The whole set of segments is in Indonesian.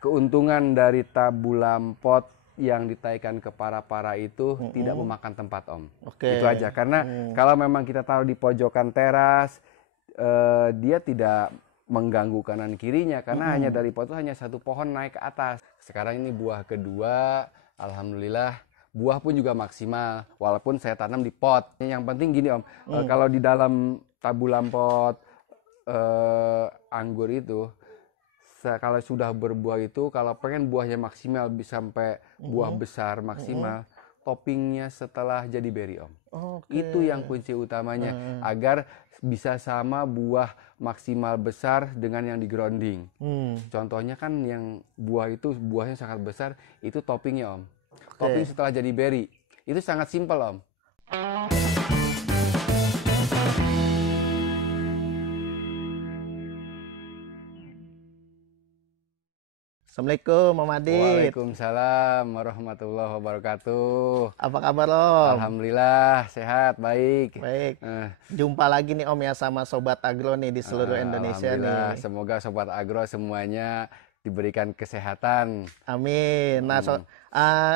keuntungan dari tabulam pot yang ditaikan ke para-para itu tidak memakan tempat, Om. Itu aja. Karena kalau memang kita taruh di pojokan teras, dia tidak mengganggu kanan kirinya karena hanya dari pot itu hanya satu pohon naik ke atas. Sekarang ini buah kedua, alhamdulillah buah pun juga maksimal walaupun saya tanam di pot. Yang penting gini, Om, kalau di dalam tabulam pot anggur itu, kalau sudah berbuah itu, kalau pengen buahnya maksimal bisa sampai buah besar maksimal, toppingnya setelah jadi berry, Om. Itu yang kunci utamanya agar bisa sama buah maksimal besar dengan yang di grounding. Contohnya kan yang buah itu buahnya sangat besar, itu toppingnya, Om. Topping setelah jadi berry. Itu sangat simpel, Om. Assalamualaikum, Om Adit. Waalaikumsalam warahmatullahi wabarakatuh. Apa kabar, Om? Alhamdulillah, sehat, baik. Baik. Jumpa lagi nih, Om, ya, sama Sobat Agro nih di seluruh Indonesia nih. Semoga Sobat Agro semuanya diberikan kesehatan. Amin. Nah,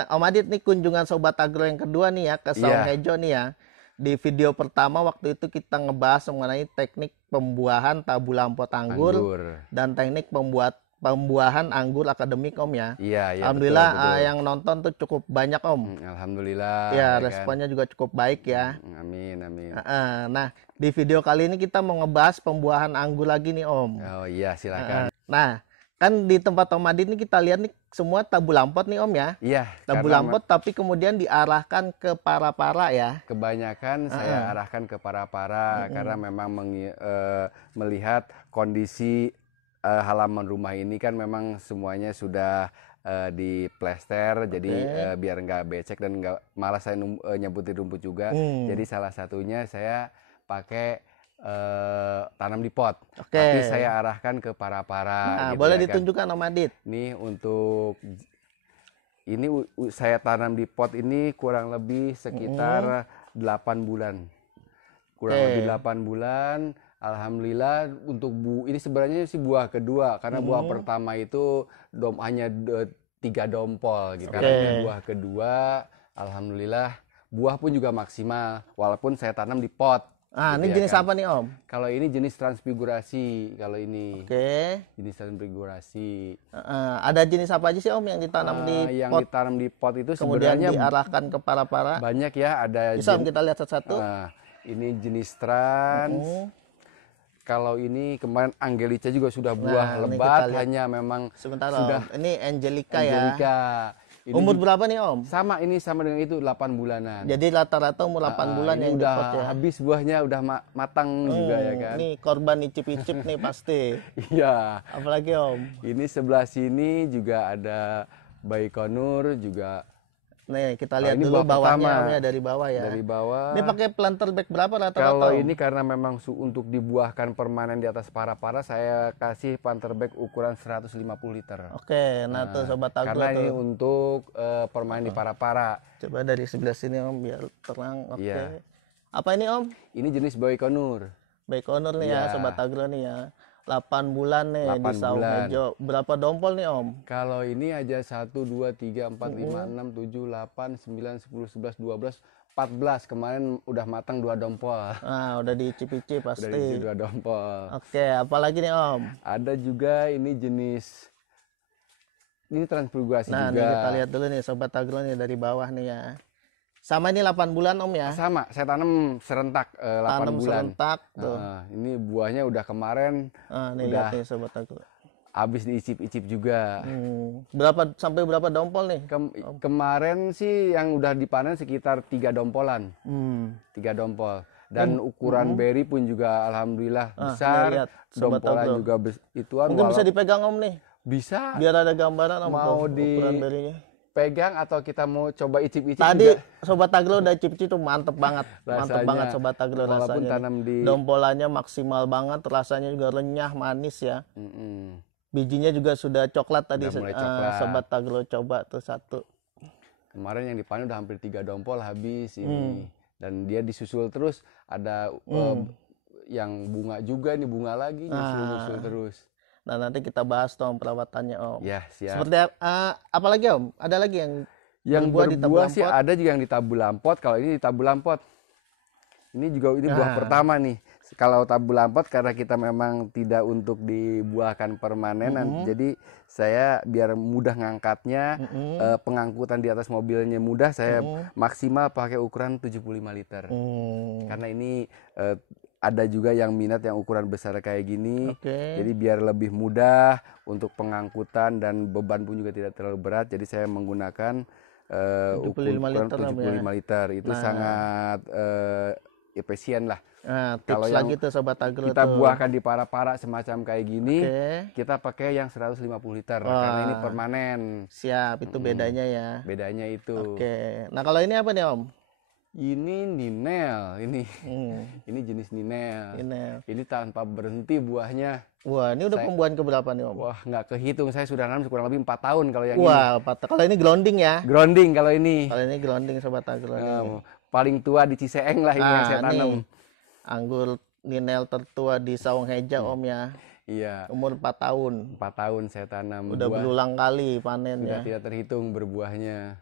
Om Adit nih kunjungan Sobat Agro yang kedua nih ya ke Saung Hejo nih ya. Di video pertama waktu itu kita ngebahas mengenai teknik pembuahan tabulam pot anggur. Dan teknik pembuahan anggur akademik, Om, ya. Iya, Alhamdulillah betul. yang nonton tuh cukup banyak, Om. Alhamdulillah. Ya, responnya juga cukup baik ya. Amin. Nah, di video kali ini kita mau ngebahas pembuahan anggur lagi nih, Om. Oh iya, silakan. Nah, kan di tempat Om Adit ini kita lihat nih semua tabulam pot nih, Om, ya. Iya. Tabulam pot tapi kemudian diarahkan ke para-para ya. Kebanyakan saya arahkan ke para-para karena memang melihat kondisi halaman rumah ini kan memang semuanya sudah di plester, jadi biar nggak becek dan nggak malah saya nyebutin rumput juga. Jadi salah satunya saya pakai tanam di pot, tapi saya arahkan ke para-para. Gitu boleh ya, ditunjukkan, Om Adit. Nih ini saya tanam di pot ini kurang lebih sekitar 8 bulan. Kurang lebih 8 bulan. Alhamdulillah untuk ini sebenarnya sih buah kedua karena buah pertama itu hanya 3 dompol gitu. Karena ini buah kedua, alhamdulillah buah pun juga maksimal walaupun saya tanam di pot. Ini jenis apa nih, Om? Kalau ini jenis transfigurasi, kalau ini. Jenis transfigurasi. Ada jenis apa aja sih, Om, yang ditanam di pot? Yang ditanam di pot itu kemudian sebenarnya diarahkan ke para-para. Banyak ya, ada. Bisa kita lihat satu-satu. Ini jenis trans. Kalau ini kemarin Angelica juga sudah buah lebat, hanya memang sebentar, sudah. Om. Ini Angelica ya. Ini umur berapa nih, Om? Sama dengan itu 8 bulanan. Jadi rata-rata umur 8 bulan yang udah di pot ya. Habis buahnya udah matang juga ya kan. Ini korban icip-icip nih pasti. Iya. Apalagi, Om? Ini sebelah sini juga ada Baikonur juga. Nih, kita lihat dulu bawahnya, Om, ya, dari bawah ya. Dari bawah. Ini pakai planter bag berapa rata-rata? Kalau ini karena memang untuk dibuahkan permanen di atas para-para, saya kasih planter bag ukuran 150 liter. Nah tuh Sobat Agro karena tuh. ini untuk permanen di para-para. Coba dari sebelah sini, Om, biar terang. Apa ini, Om? Ini jenis Baikonur. Baikonur nih ya, Sobat Agro nih ya. 8 bulan nih di Saung Hejo. Berapa dompol nih, Om? Kalau ini aja 1, 2, 3, 4, 5, 6, 7, 8, 9, 10, 11, 12, 14. Kemarin udah matang 2 dompol. Udah diicip-icip pasti. Udah diicip 2 dompol. Apalagi nih, Om? Ada juga ini jenis, ini transfigurasi juga. Nah, nih kita lihat dulu nih Sobat Agro nih dari bawah nih ya. Sama ini 8 bulan, Om, ya? Sama, saya tanam serentak 8 bulan. Serentak tuh. Ini buahnya udah kemarin. Nih lihat nih Sobat Agro. Habis diicip-icip juga. Sampai berapa dompol nih? Kemarin sih yang udah dipanen sekitar 3 dompolan. 3 dompol. Dan ukuran berry pun juga alhamdulillah besar. Dompolan juga ituan. Mungkin bisa dipegang, Om, nih? Bisa. Biar ada gambaran, Om, mau ukuran berry-nya. Pegang atau kita mau coba icip-icip tadi juga. Sobat Agro udah icip-icip tuh mantep banget. Mantep banget Sobat Agro rasanya. Dompolannya maksimal banget, rasanya juga renyah, manis ya. Bijinya juga sudah coklat tadi. Sobat Agro coba tuh 1. Kemarin yang dipanen udah hampir 3 dompol habis ini. Dan dia disusul terus ada yang bunga juga, ini bunga lagi, nyusul terus. Nah, nanti kita bahas tuh Om perawatannya Om. Ya, siap. Seperti apa lagi Om? Ada lagi yang berbuah sih ada juga yang di tabu lampot. Kalau ini di tabu lampot. Ini juga buah pertama nih. Kalau tabu lampot karena kita memang tidak untuk dibuahkan permanenan, jadi saya biar mudah ngangkatnya, pengangkutan di atas mobilnya mudah, saya maksimal pakai ukuran 75 liter. Karena ini ada juga yang minat yang ukuran besar kayak gini, jadi biar lebih mudah untuk pengangkutan dan beban pun juga tidak terlalu berat. Jadi saya menggunakan ukuran 75 liter. Itu sangat efisien lah. Nah, kalau yang lagi tuh Sobat Agro kita buahkan di para-para semacam kayak gini, kita pakai yang 150 liter karena ini permanen. Siap, itu bedanya ya. Bedanya itu. Nah, kalau ini apa nih Om? Ini ninel, ini jenis ninel. Ini tanpa berhenti buahnya. Wah, ini udah pembuahan keberapa nih Om? Wah, nggak kehitung, saya sudah nanam kurang lebih 4 tahun kalau yang ini. Wah, kalau ini grounding ya? Grounding kalau ini. Kalau ini grounding Sobat Agro. Paling tua di Ciseeng lah ini yang saya tanam. Anggur ninel tertua di Saung Heja Om ya. Iya. Umur 4 tahun. 4 tahun saya tanam. Udah berulang kali panen ya. Tidak terhitung berbuahnya.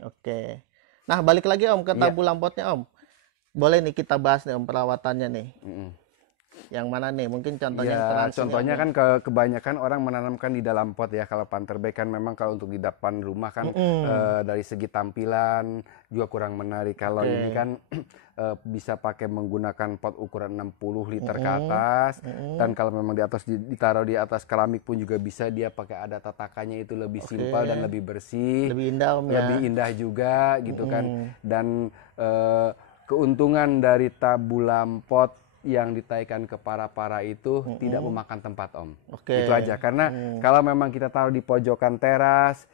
Nah, balik lagi Om ke tabu lampotnya Om. Boleh nih kita bahas nih Om perawatannya nih. Yang mana nih? Mungkin contohnya yang contohnya kan kebanyakan orang menanamkan di dalam pot ya. Kalau Panterbeek kan memang kalau untuk di depan rumah kan dari segi tampilan juga kurang menarik. Kalau ini kan bisa pakai menggunakan pot ukuran 60 liter ke atas, dan kalau memang di atas ditaruh di atas keramik pun juga bisa. Dia pakai ada tatakannya, itu lebih simpel dan lebih bersih, lebih indah Om ya. Lebih indah juga gitu kan. Dan keuntungan dari tabu lampot yang ditaikan ke para-para itu tidak memakan tempat Om. Itu aja. Karena kalau memang kita taruh di pojokan teras,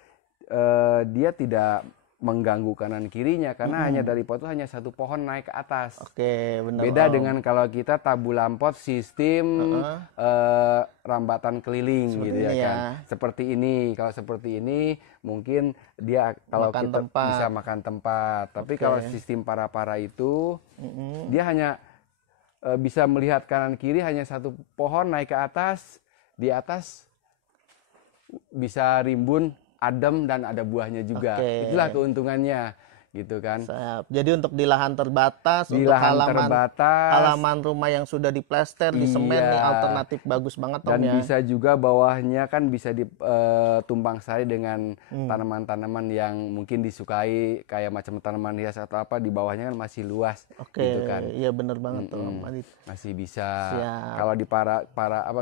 dia tidak mengganggu kanan kirinya karena hanya dari pot itu hanya satu pohon naik ke atas. Benar. Beda dengan kalau kita tabu lampot sistem rambatan keliling seperti gitu ya kan. Seperti ini. Kalau seperti ini mungkin dia kalau makan kita tempat. Bisa makan tempat. Tapi kalau sistem para-para itu dia hanya bisa melihat kanan kiri, hanya satu pohon naik ke atas, di atas bisa rimbun, adem dan ada buahnya juga. Itulah keuntungannya gitu kan. Jadi untuk di lahan terbatas, untuk halaman rumah yang sudah diplester, di semen nih alternatif bagus banget Om. Dan bisa juga bawahnya kan bisa ditumpang sari dengan tanaman-tanaman yang mungkin disukai, kayak macam tanaman hias atau apa, di bawahnya kan masih luas gitu kan. Iya bener banget tuh Om Adit. Masih bisa. Kalau di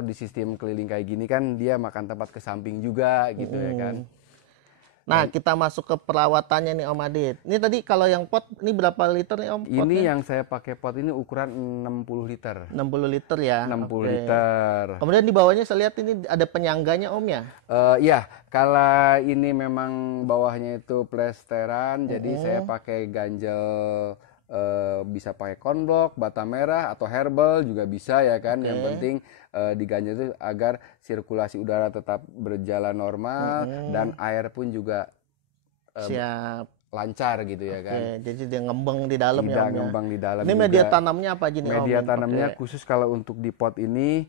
di sistem keliling kayak gini kan dia makan tempat ke samping juga gitu ya kan. Nah, kita masuk ke perawatannya nih Om Adit. Ini tadi kalau yang pot, ini berapa liter nih Om? Ini yang saya pakai pot ini ukuran 60 liter. 60 liter ya? 60 liter. Kemudian di bawahnya saya lihat ini ada penyangganya Om ya? Iya, kalau ini memang bawahnya itu plesteran, jadi saya pakai ganjel, bisa pakai konblok, bata merah, atau herbal juga bisa ya kan. Yang penting diganjel itu agar sirkulasi udara tetap berjalan normal dan air pun juga lancar gitu ya kan. Jadi dia ngembang di dalam ya Om. Ngembang di dalam. Ini juga media tanamnya apa aja nih Om? Media tanamnya khusus kalau untuk di pot ini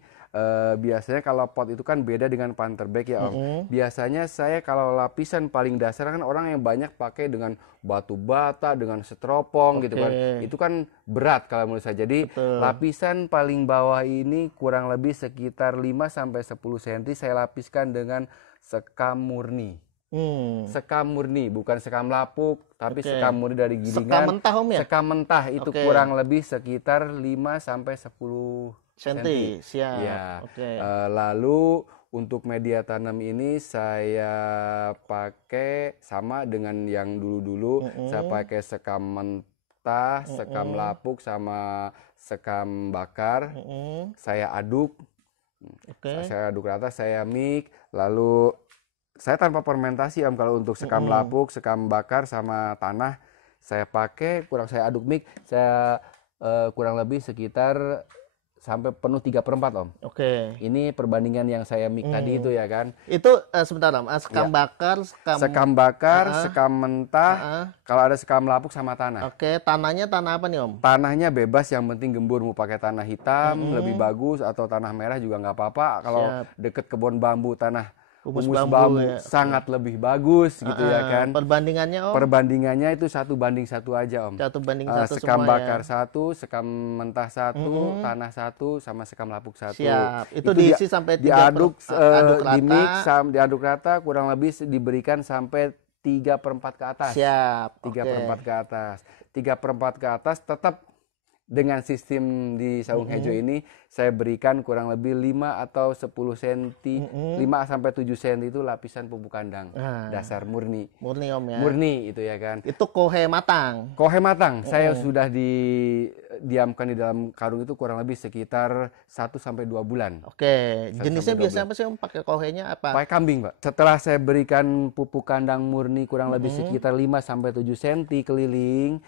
biasanya kalau pot itu kan beda dengan Panterbeek ya Om. Biasanya saya kalau lapisan paling dasar kan orang yang banyak pakai dengan batu bata, dengan setropong gitu kan. Itu kan berat kalau menurut saya. Jadi lapisan paling bawah ini kurang lebih sekitar 5-10 cm saya lapiskan dengan sekam murni. Sekam murni, bukan sekam lapuk, tapi sekam murni dari gilingan. Sekam mentah Om ya? Sekam mentah itu kurang lebih sekitar 5-10 cm. Siap. Ya. Lalu untuk media tanam ini saya pakai sama dengan yang dulu-dulu. Saya pakai sekam mentah, sekam lapuk, sama sekam bakar. Saya aduk. Saya aduk rata, saya mix. Lalu saya tanpa fermentasi Om. Kalau untuk sekam lapuk, sekam bakar sama tanah, saya pakai, saya aduk mix. Saya kurang lebih sekitar sampai penuh 3/4 Om. Oke. Ini perbandingan yang saya mik tadi itu ya kan. Itu sebentar Om, sekam bakar, sekam mentah, kalau ada sekam lapuk sama tanah. Oke, tanahnya tanah apa nih Om? Tanahnya bebas, yang penting gembur, mau pakai tanah hitam lebih bagus atau tanah merah juga nggak apa-apa. Kalau deket kebun bambu, tanah humus bambu ya, sangat lebih bagus gitu ya kan. Perbandingannya Om? Perbandingannya itu 1 banding 1 aja Om. 1:1 sekam semua bakar ya. 1, sekam mentah 1, tanah 1, sama sekam lapuk 1. Siap. Itu diisi sampai diaduk diaduk rata, kurang lebih diberikan sampai 3/4 ke atas. Siap. 3/4 ke atas. 3/4 ke atas tetap dengan sistem di saung hijau ini saya berikan kurang lebih 5 atau 10 cm, 5 sampai 7 cm itu lapisan pupuk kandang dasar murni. Murni Om ya. Murni itu ya kan. Itu kohe matang. Kohe matang. Saya sudah diamkan di dalam karung itu kurang lebih sekitar 1 sampai 2 bulan. Oke. Jenisnya biasanya apa sih Om? Pakai kohenya apa? Pakai kambing, Pak. Setelah saya berikan pupuk kandang murni kurang lebih sekitar 5 sampai 7 cm keliling,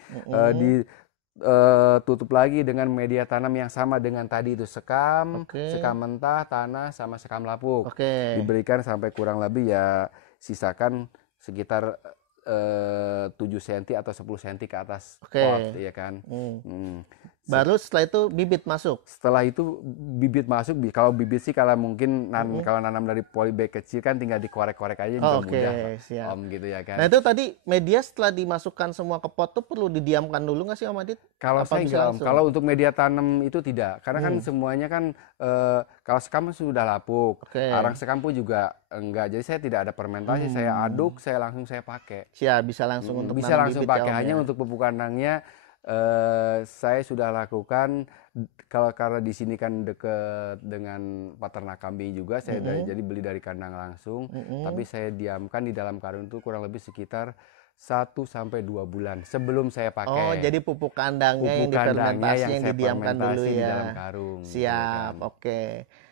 tutup lagi dengan media tanam yang sama dengan tadi itu sekam mentah, tanah sama sekam lapuk. Diberikan sampai kurang lebih ya sisakan sekitar 7 cm atau 10 cm ke atas pot ya kan. Baru setelah itu bibit masuk. Setelah itu bibit masuk. Kalau bibit sih kalau mungkin kalau nanam dari polybag kecil kan tinggal dikorek-korek aja juga mudah Om gitu ya kan. Nah itu tadi media setelah dimasukkan semua ke pot tuh perlu didiamkan dulu nggak sih Om Adit? Kalau saya enggak Om. Kalau untuk media tanam itu tidak. Karena kan semuanya kan kalau sekam sudah lapuk. Arang sekam pun juga enggak. Jadi saya tidak ada fermentasi. Saya aduk, saya langsung saya pakai. Siap, bisa langsung untuk bisa langsung pakai. Hanya untuk pupuk kandangnya saya sudah lakukan karena di sini kan dekat dengan peternak kambing juga, saya jadi beli dari kandang langsung, tapi saya diamkan di dalam karung itu kurang lebih sekitar 1 sampai 2 bulan sebelum saya pakai. Oh, jadi pupuk kandangnya yang difermentasi yang didiamkan dulu ya. Di dalam karung. Siap, oke.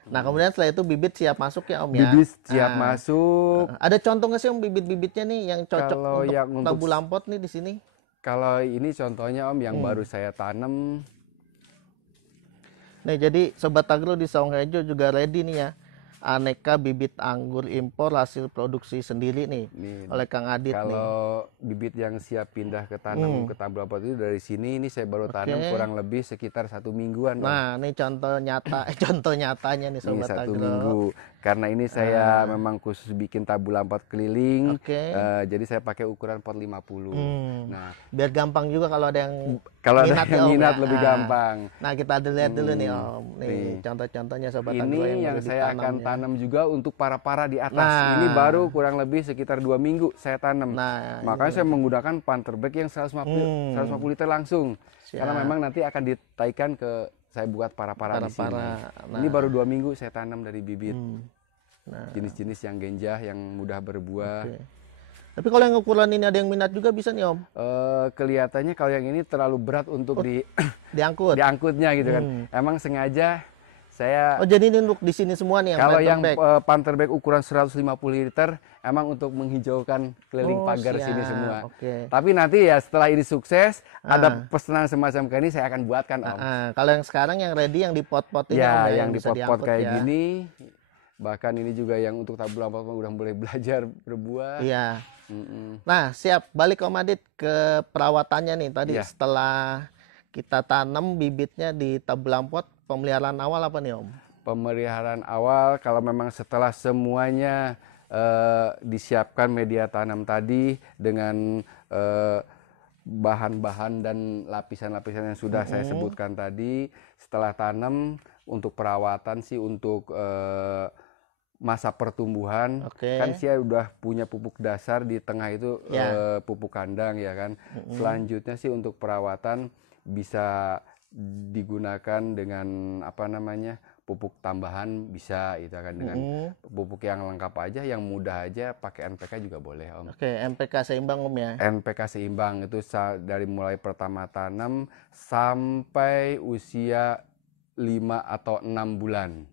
Nah, kemudian setelah itu bibit siap masuk ya Om ya? Bibit siap masuk. Ada contoh nggak sih Om bibit-bibitnya nih yang cocok kalau untuk tabu lampot nih di sini? Kalau ini contohnya Om yang baru saya tanam. Nah, jadi Sobat Agro di Saung Hejo juga ready nih ya. Aneka bibit anggur impor hasil produksi sendiri nih oleh Kang Adit nih. Kalau bibit yang siap pindah ke tanam ke tabu lampot itu dari sini, ini saya baru tanam kurang lebih sekitar 1 mingguan. Nah, ini contoh nyatanya nih Sobat Agro. 1 Agro. minggu. Karena ini saya memang khusus bikin tabu lampot keliling. Jadi saya pakai ukuran pot 50. Nah, biar gampang juga kalau ada yang minat lebih gampang. Nah, kita lihat dulu nih Om. Nih contoh-contohnya Sobat Agro yang saya akan tanam juga untuk para-para di atas. Ini baru kurang lebih sekitar 2 minggu saya tanam. Makanya saya menggunakan Panterbag yang 150 liter langsung. Karena memang nanti akan ditaikan ke saya buat para-para di sini. Ini baru 2 minggu saya tanam dari bibit. Jenis-jenis yang genjah, yang mudah berbuah. Tapi kalau yang ukuran ini ada yang minat juga bisa nih Om? Kelihatannya kalau yang ini terlalu berat untuk diangkutnya gitu kan. Emang sengaja saya. Jadi ini untuk di sini semua nih yang kalau yang Panterbag ukuran 150 liter emang untuk menghijaukan keliling pagar sini semua. Tapi nanti ya setelah ini sukses ada pesanan semacam kayak ini saya akan buatkan Om. Kalau yang sekarang yang ready yang di pot-pot ini ya, yang di pot-pot kayak gini. Bahkan ini juga yang untuk tabu lampot udah mulai belajar berbuah. Iya. Nah, siap. Balik Om Adit ke perawatannya nih. Tadi setelah kita tanam bibitnya di tabu lampot, pemeliharaan awal apa nih Om? Pemeliharaan awal kalau memang setelah semuanya disiapkan media tanam tadi dengan bahan-bahan dan lapisan-lapisan yang sudah saya sebutkan tadi. Setelah tanam, untuk perawatan sih untuk masa pertumbuhan kan saya udah punya pupuk dasar di tengah itu pupuk kandang ya kan. Selanjutnya sih untuk perawatan bisa digunakan dengan pupuk tambahan bisa itu kan, dengan pupuk yang lengkap aja, yang mudah aja, pakai NPK juga boleh Om. NPK seimbang Om ya. NPK seimbang itu dari mulai pertama tanam sampai usia 5 atau 6 bulan.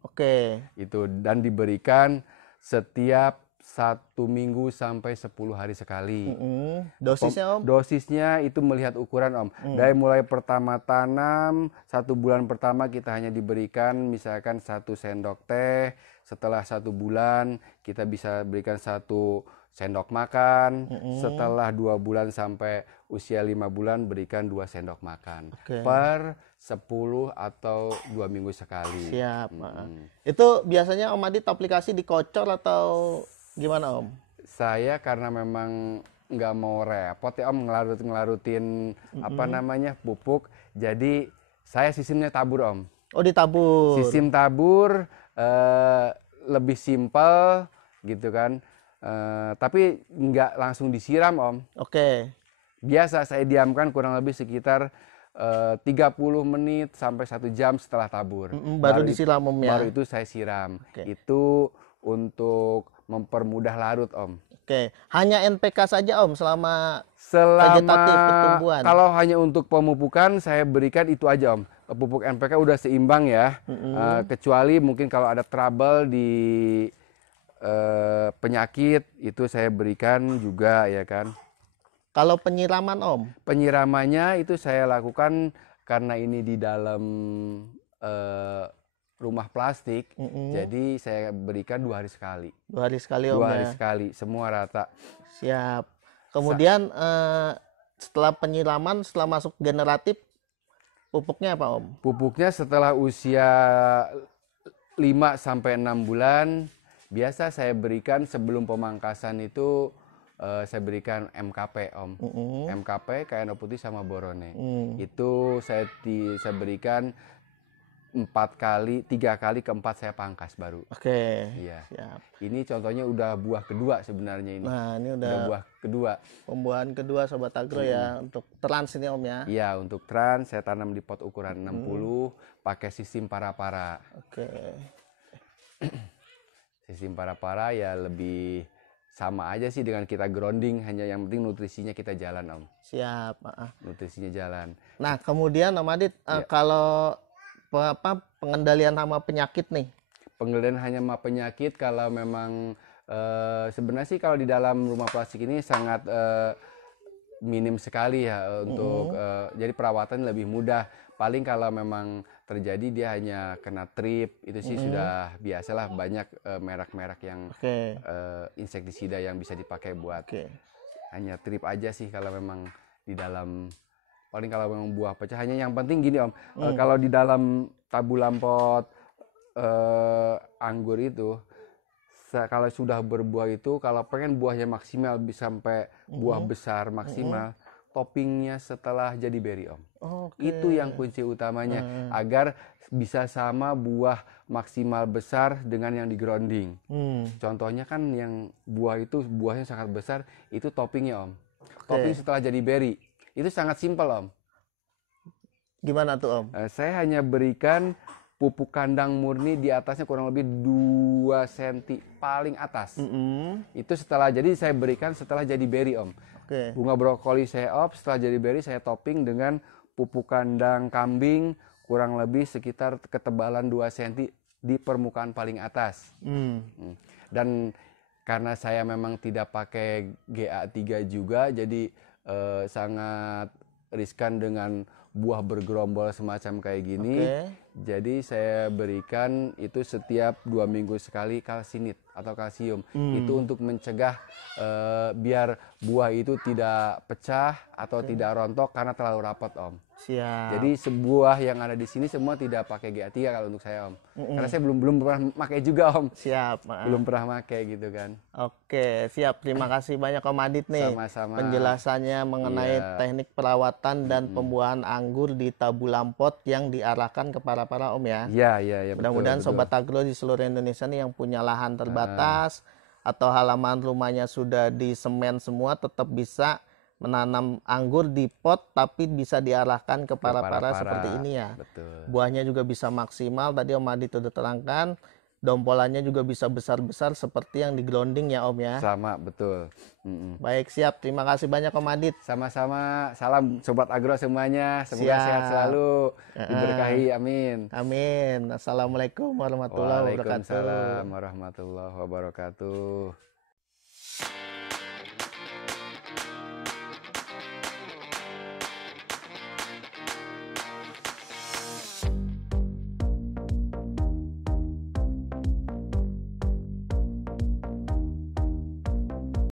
Itu dan diberikan setiap 1 minggu sampai 10 hari sekali. Dosisnya Om? Dosisnya itu melihat ukuran Om. Dari mulai pertama tanam, 1 bulan pertama kita hanya diberikan misalkan 1 sendok teh. Setelah 1 bulan kita bisa berikan 1 sendok makan. Setelah 2 bulan sampai usia 5 bulan berikan 2 sendok makan. Per 10 atau 2 minggu sekali. Siap. Itu biasanya Om Adit aplikasi dikocor atau gimana Om? Saya karena memang nggak mau repot ya Om ngelarutin apa namanya pupuk. Jadi saya sistemnya tabur Om. Oh ditabur. Sistem tabur lebih simpel gitu kan. Tapi nggak langsung disiram Om. Oke. Biasa saya diamkan kurang lebih sekitar 30 menit sampai 1 jam setelah tabur. Baru disiram Om ya? Baru itu saya siram. Itu untuk mempermudah larut Om. Oke, hanya NPK saja Om selama vegetatif pertumbuhan? Kalau hanya untuk pemupukan saya berikan itu aja Om. Pupuk NPK udah seimbang ya. Kecuali mungkin kalau ada trouble di penyakit itu saya berikan juga ya kan. Kalau penyiraman Om? Penyiramannya itu saya lakukan karena ini di dalam rumah plastik, jadi saya berikan 2 hari sekali. 2 hari sekali Om 2 hari ya? sekali, semua rata. Siap. Kemudian setelah penyiraman, setelah masuk generatif, pupuknya apa Om? Pupuknya setelah usia 5 sampai 6 bulan, biasa saya berikan sebelum pemangkasan itu saya berikan MKP Om. MKP, KNO putih sama borone. Itu saya berikan 4 kali, 3 kali, keempat saya pangkas baru. Oke. Iya. Siap. Ini contohnya udah buah kedua sebenarnya ini. Nah ini udah buah kedua. Pembuahan kedua Sobat Agro ya untuk trans ini Om ya. Iya untuk trans saya tanam di pot ukuran 60 pakai sistem para-para. Oke. Sistem para-para ya lebih sama aja sih dengan kita grounding, hanya yang penting nutrisinya kita jalan Om. Siap. Nutrisinya jalan. Nah kemudian Om Adit kalau pengendalian hama penyakit nih? Pengendalian hama penyakit kalau memang sebenarnya sih kalau di dalam rumah plastik ini sangat minim sekali ya untuk jadi perawatan lebih mudah. Paling kalau memang terjadi dia hanya kena trip itu sih sudah biasalah, banyak merek-merek yang insektisida yang bisa dipakai buat hanya trip aja sih kalau memang di dalam. Paling kalau memang buah pecah, hanya yang penting gini Om, kalau di dalam tabulam pot anggur itu, kalau sudah berbuah itu, kalau pengen buahnya maksimal bisa sampai buah besar maksimal, toppingnya setelah jadi berry Om. Itu yang kunci utamanya, agar bisa sama buah maksimal besar dengan yang di grounding. Contohnya kan yang buah itu buahnya sangat besar, itu toppingnya Om. Topping setelah jadi berry. Itu sangat simpel Om. Gimana tuh Om? Saya hanya berikan pupuk kandang murni di atasnya kurang lebih 2 cm paling atas. Itu jadi saya berikan setelah jadi berry Om. Bunga brokoli saya setelah jadi berry saya topping dengan pupuk kandang kambing kurang lebih sekitar ketebalan 2 cm di permukaan paling atas. Dan karena saya memang tidak pakai GA3 juga, jadi sangat riskan dengan buah bergerombol semacam kayak gini. Jadi saya berikan itu setiap 2 minggu sekali kalsinit atau kalsium. Itu untuk mencegah biar buah itu tidak pecah atau tidak rontok karena terlalu rapat Om. Siap. Jadi sebuah yang ada di sini semua tidak pakai GA3 kalau untuk saya Om. Karena saya belum pernah pakai juga Om. Siap. Belum pernah pakai gitu kan. Oke, siap. Terima kasih banyak Om Adit nih. Sama-sama. Penjelasannya mengenai teknik perawatan dan pembuahan anggur di tabulam pot yang diarahkan ke para Om ya. Iya. Mudah-mudahan Sobat Agro di seluruh Indonesia nih yang punya lahan terbatas atau halaman rumahnya sudah disemen semua tetap bisa menanam anggur di pot tapi bisa diarahkan ke para seperti ini ya. Betul. Buahnya juga bisa maksimal, tadi Om Adit sudah terangkan. Dompolannya juga bisa besar-besar seperti yang di grounding ya Om ya. Sama, betul. Baik, siap. Terima kasih banyak Om Adit. Sama-sama. Salam Sobat Agro semuanya. Semoga sehat selalu. Diberkahi. Amin. Amin. Assalamualaikum warahmatullahi wabarakatuh. Waalaikumsalam warahmatullahi wabarakatuh.